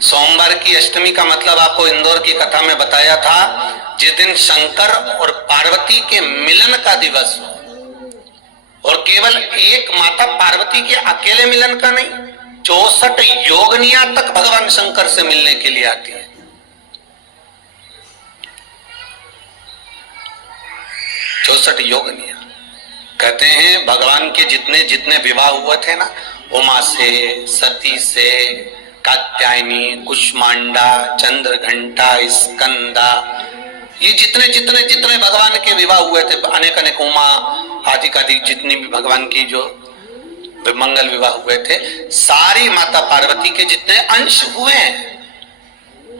सोमवार की अष्टमी का मतलब आपको इंदौर की कथा में बताया था, जिस दिन शंकर और पार्वती के मिलन का दिवस हो, और केवल एक माता पार्वती के अकेले मिलन का नहीं, 64 योगनिया तक भगवान शंकर से मिलने के लिए आती है। 64 योगनिया। कहते हैं भगवान के जितने जितने विवाह हुए थे ना, उमा से, सती से, कात्यायनी, कुष्मांडा, चंद्रघंटा, स्कंदा, ये जितने जितने जितने भगवान के विवाह हुए थे, अनेक अनेक उमा आदि आदि जितनी भी भगवान की जो मंगल विवाह हुए थे, सारी माता पार्वती के जितने अंश हुए हैं,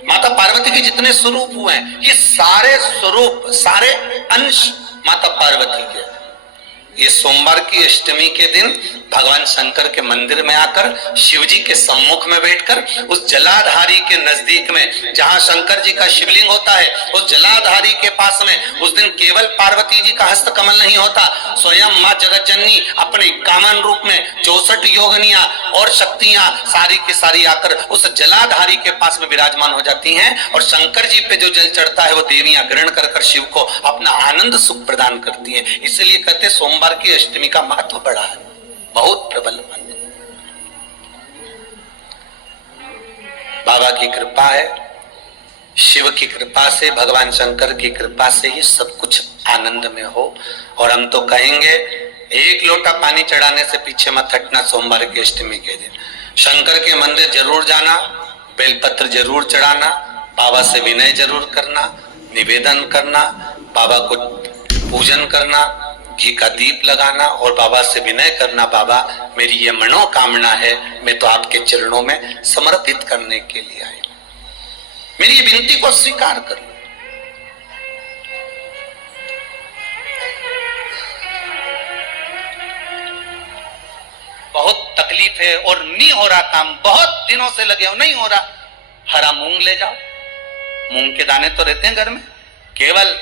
माता पार्वती के जितने स्वरूप हुए हैं, ये सारे स्वरूप, सारे अंश माता पार्वती के। ये सोमवार की अष्टमी के दिन भगवान शंकर के मंदिर में आकर शिवजी के सम्मुख में बैठकर उस जलाधारी के नजदीक में, जहां शंकर जी का शिवलिंग होता है, उस जलाधारी के पास में उस दिन केवल पार्वती जी का हस्त कमल नहीं होता, स्वयं मां जगत जननी अपने कामन रूप में 64 योगनिया और शक्तियां सारी की सारी आकर उस जलाधारी के पास में विराजमान हो जाती हैं, और शंकर जी पे जो जल चढ़ता है वो देवियां ग्रहण कर कर शिव को अपना आनंद सुख प्रदान करती हैं। इसलिए कहते सोमवार की अष्टमी का महत्व बड़ा है, बहुत प्रबल। बाबा की कृपा है, शिव की कृपा से, भगवान शंकर की कृपा से ही सब कुछ आनंद में हो। और हम तो कहेंगे एक लोटा पानी चढ़ाने से पीछे मत हटना। सोमवार की अष्टमी के दिन शंकर के मंदिर जरूर जाना, बेलपत्र जरूर चढ़ाना, बाबा से विनय जरूर करना, निवेदन करना, बाबा को पूजन करना, घी का दीप लगाना और बाबा से विनय करना, बाबा मेरी ये मनोकामना है, मैं तो आपके चरणों में समर्पित करने के लिए आई, मेरी ये विनती को स्वीकार कर लो। बहुत तकलीफ है और नहीं हो रहा काम, बहुत दिनों से लगे हो, नहीं हो रहा, हरा मूंग ले जाओ। मूंग के दाने तो रहते हैं घर में, केवल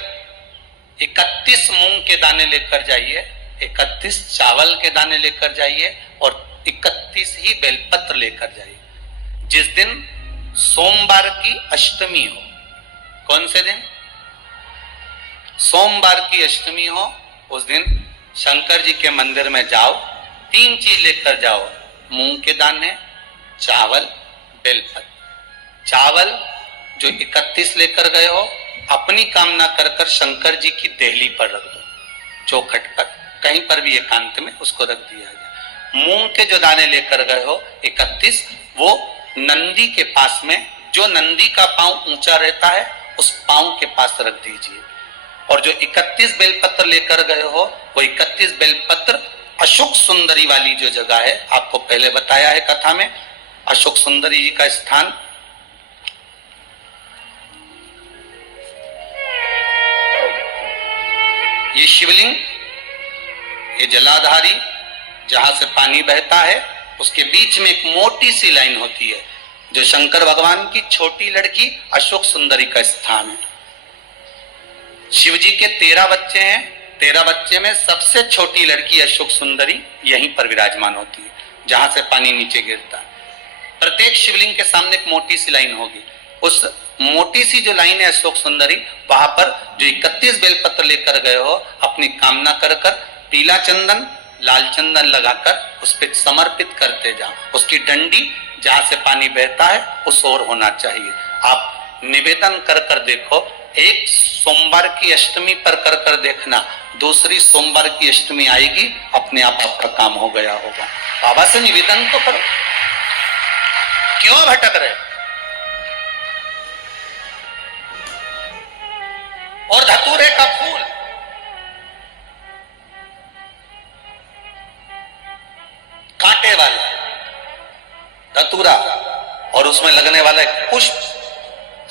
31 मूंग के दाने लेकर जाइए, 31 चावल के दाने लेकर जाइए और 31 ही बेलपत्र लेकर जाइए। जिस दिन सोमवार की अष्टमी हो, कौन से दिन? सोमवार की अष्टमी हो, उस दिन शंकर जी के मंदिर में जाओ, 3 चीज लेकर जाओ, मूंग के दाने, चावल, बेलपत्र। चावल जो 31 लेकर गए हो, अपनी कामना कर कर शंकर जी की देहली पर रख दो, चौखट पर, कहीं पर भी एकांत में उसको रख दिया जाए। मूंग के जो दाने लेकर गए हो 31, वो नंदी के पास में, जो नंदी का पांव ऊंचा रहता है उस पांव के पास रख दीजिए। और जो 31 बेलपत्र लेकर गए हो, वो 31 बेलपत्र अशोक सुंदरी वाली जो जगह है, आपको पहले बताया है कथा में, अशोक सुंदरी जी का स्थान, ये शिवलिंग, ये जलाधारी जहां से पानी बहता है, उसके बीच में एक मोटी सी लाइन होती है, जो शंकर भगवान की छोटी लड़की अशोक सुंदरी का स्थान है। शिव जी के 13 बच्चे हैं, 13 बच्चे में सबसे छोटी लड़की अशोक सुंदरी यहीं पर विराजमान होती है, जहां से पानी नीचे गिरता है। प्रत्येक शिवलिंग के सामने एक मोटी सी लाइन होगी, उस मोटी सी जो लाइन है अशोक सुंदरी, वहां पर जो 31 बेलपत्र लेकर गए हो, अपनी कामना कर कर पीला चंदन, लाल चंदन लगाकर उस पर समर्पित करते जाओ। उसकी डंडी जहां से पानी बहता है उस ओर होना चाहिए। आप निवेदन कर कर देखो, एक सोमवार की अष्टमी पर कर कर देखना, दूसरी सोमवार की अष्टमी आएगी, अपने आप आपका काम हो गया होगा। बाबा से निवेदन तो करो, क्यों भटक रहे? और धतूरे का फूल, कांटे वाला धतूरा, और उसमें लगने वाला एक पुष्प,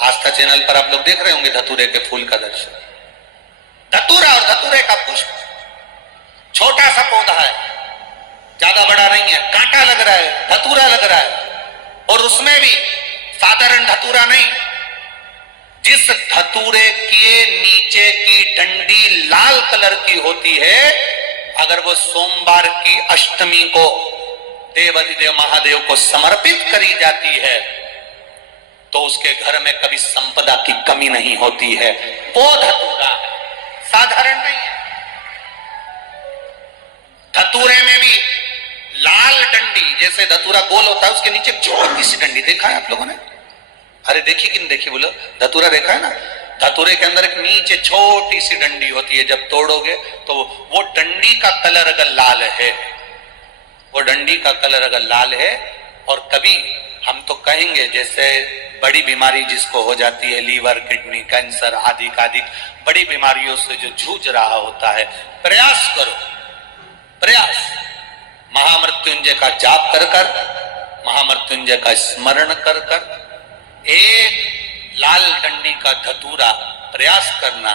आस्था चैनल पर आप लोग देख रहे होंगे धतूरे के फूल का दर्शन। धतूरा और धतूरे का पुष्प, छोटा सा पौधा है, ज्यादा बड़ा नहीं है, कांटा लग रहा है, धतूरा लग रहा है, और उसमें भी साधारण धतूरा नहीं, जिस धतूरे के नीचे की डंडी लाल कलर की होती है, अगर वो सोमवार की अष्टमी को देवाधिदेव महादेव को समर्पित करी जाती है, तो उसके घर में कभी संपदा की कमी नहीं होती है। वो धतूरा है, साधारण नहीं है। धतूरे में भी लाल डंडी, जैसे धतूरा गोल होता है उसके नीचे छोटी सी डंडी, देखा है आप लोगों ने? अरे देखी कि नहीं देखी बोलो? धतूरा देखा है ना? धतूरे के अंदर एक नीचे छोटी सी डंडी होती है, जब तोड़ोगे तो वो डंडी का कलर अगर लाल है, वो डंडी का कलर अगर लाल है, और कभी हम तो कहेंगे जैसे बड़ी बीमारी जिसको हो जाती है, लीवर, किडनी, कैंसर आदि आदि बड़ी बीमारियों से जो जूझ रहा होता है, प्रयास करो, प्रयास महामृत्युंजय का जाप कर कर, महामृत्युंजय का स्मरण कर कर, एक लाल डंडी का धतूरा प्रयास करना,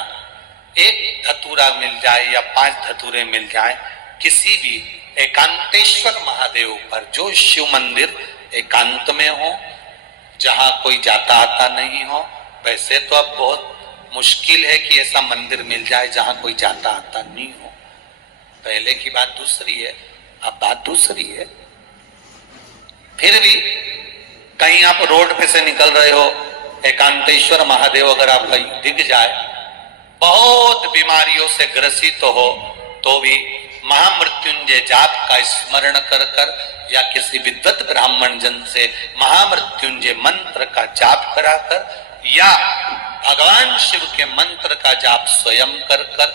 एक धतूरा मिल जाए या 5 धतूरे मिल जाए किसी भी एकांतेश्वर महादेव पर, जो शिव मंदिर एकांत में हो, जहां कोई जाता आता नहीं हो। वैसे तो अब बहुत मुश्किल है कि ऐसा मंदिर मिल जाए जहां कोई जाता आता नहीं हो। पहले की बात दूसरी है, अब बात दूसरी है। फिर भी कहीं आप रोड पे से निकल रहे हो, एकांतेश्वर महादेव अगर आप कहीं दिख जाए, बहुत बीमारियों से ग्रसित हो, तो भी महामृत्युंजय जाप का स्मरण कर कर या किसी विद्वत ब्राह्मण जन से महामृत्युंजय मंत्र का जाप कराकर, या भगवान शिव के मंत्र का जाप स्वयं कर कर,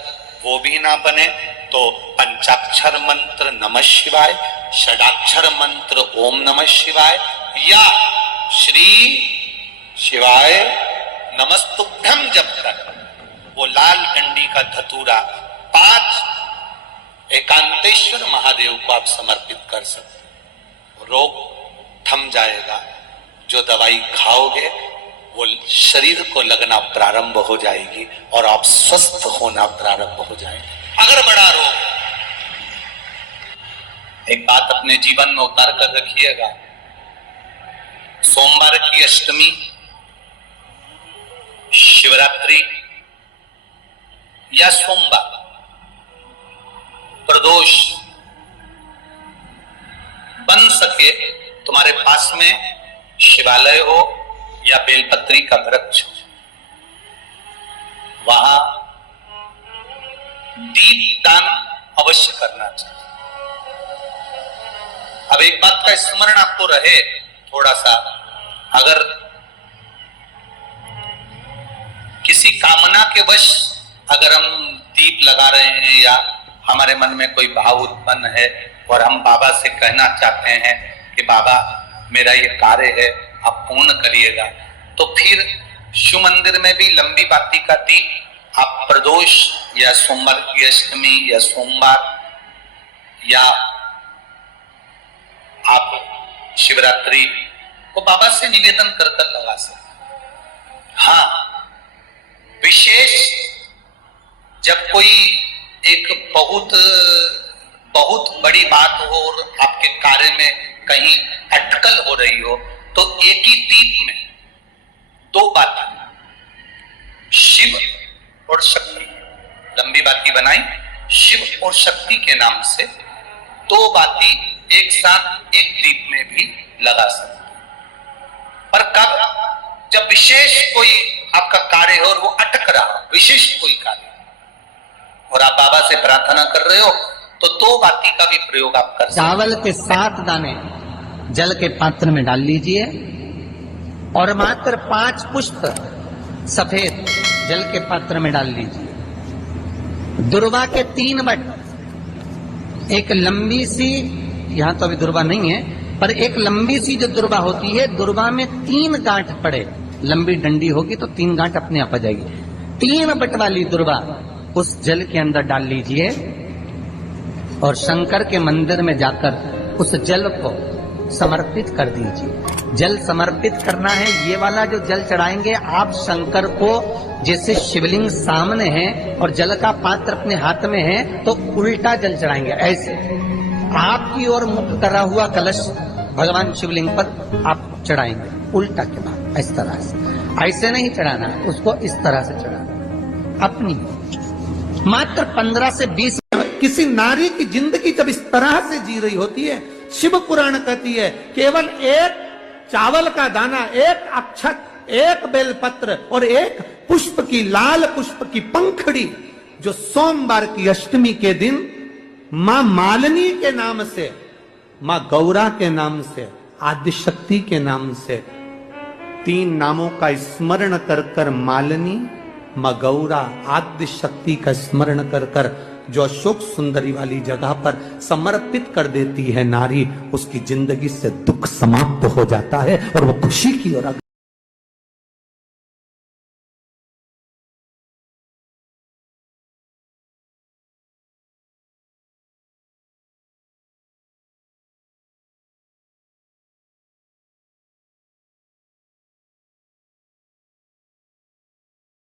वो भी ना बने तो पंचाक्षर मंत्र नमः शिवाय, षडाक्षर मंत्र ओम नमः शिवाय, या श्री शिवाय नमस्तुभ्यम जप कर वो लाल डंडी का धतूरा 5 एकांतेश्वर महादेव को आप समर्पित कर सकते। रोग थम जाएगा, जो दवाई खाओगे वो शरीर को लगना प्रारंभ हो जाएगी और आप स्वस्थ होना प्रारंभ हो जाएंगे। अगर बड़ा रोग, एक बात अपने जीवन में उतार कर रखिएगा, सोमवार की अष्टमी, शिवरात्रि या सोमवार, प्रदोष बन सके तुम्हारे पास में शिवालय हो या बेलपत्री का वृक्ष हो, वहां दीपदान अवश्य करना चाहिए। अब एक बात का स्मरण आपको रहे थोड़ा सा, अगर किसी कामना के वश अगर हम दीप लगा रहे हैं या हमारे मन में कोई भाव उत्पन्न है और हम बाबा से कहना चाहते हैं कि बाबा मेरा ये कार्य है आप पूर्ण करिएगा, तो फिर शिव मंदिर में भी लंबी बाती का दीप आप प्रदोष या सोमवार की अष्टमी या सोमवार या आप शिवरात्रि को बाबा से निवेदन कर कर लगा सकते। हाँ, विशेष जब कोई एक बहुत बड़ी बात हो और आपके कार्य में कहीं अटकल हो रही हो, तो एक ही दीप में 2 बातें, शिव और शक्ति, लंबी बाती बनाई, शिव और शक्ति के नाम से 2 बाती एक साथ एक दीप में भी लगा सकते। पर कब? जब विशेष कोई आपका कार्य हो और वो अटक रहा, विशेष कोई कार्य, और आप बाबा से प्रार्थना कर रहे हो, तो 2 बाती का भी प्रयोग आप कर सकते। चावल के 7 दाने जल के पात्र में डाल लीजिए और मात्र 5 पुष्प सफेद जल के पात्र में डाल लीजिए। दुर्वा के 3 बट, एक लंबी सी, यहां तो अभी दुर्वा नहीं है, पर एक लंबी सी जो दुर्वा होती है, दुर्वा में 3 गांठ पड़े, लंबी डंडी होगी तो 3 गांठ अपने आप आ जाएगी। 3 बट वाली दुर्वा उस जल के अंदर डाल लीजिए और शंकर के मंदिर में जाकर उस जल को समर्पित कर दीजिए। जल समर्पित करना है, ये वाला जो जल चढ़ाएंगे आप शंकर को, जैसे शिवलिंग सामने है और जल का पात्र अपने हाथ में है, तो उल्टा जल चढ़ाएंगे। ऐसे आपकी ओर मुख करा हुआ कलश भगवान शिवलिंग पर आप चढ़ाएंगे, उल्टा के बाद इस तरह से। ऐसे नहीं चढ़ाना, उसको इस तरह से चढ़ाना। अपनी मात्र 15 से 20 किसी नारी की जिंदगी जब इस तरह से जी रही होती है, शिव पुराण कहती है केवल एक चावल का दाना, एक अक्षत एक बेलपत्र और एक पुष्प की, लाल पुष्प की पंखड़ी, जो सोमवार की अष्टमी के दिन मां मालिनी के नाम से, मां गौरा के नाम से, आदिशक्ति के नाम से, 3 नामों का स्मरण कर कर मालिनी, मां गौरा, आदिशक्ति का स्मरण कर कर जो अशोक सुंदरी वाली जगह पर समर्पित कर देती है नारी, उसकी जिंदगी से दुख समाप्त हो जाता है और वो खुशी की ओर